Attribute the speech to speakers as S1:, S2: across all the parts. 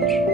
S1: change.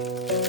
S1: Bye.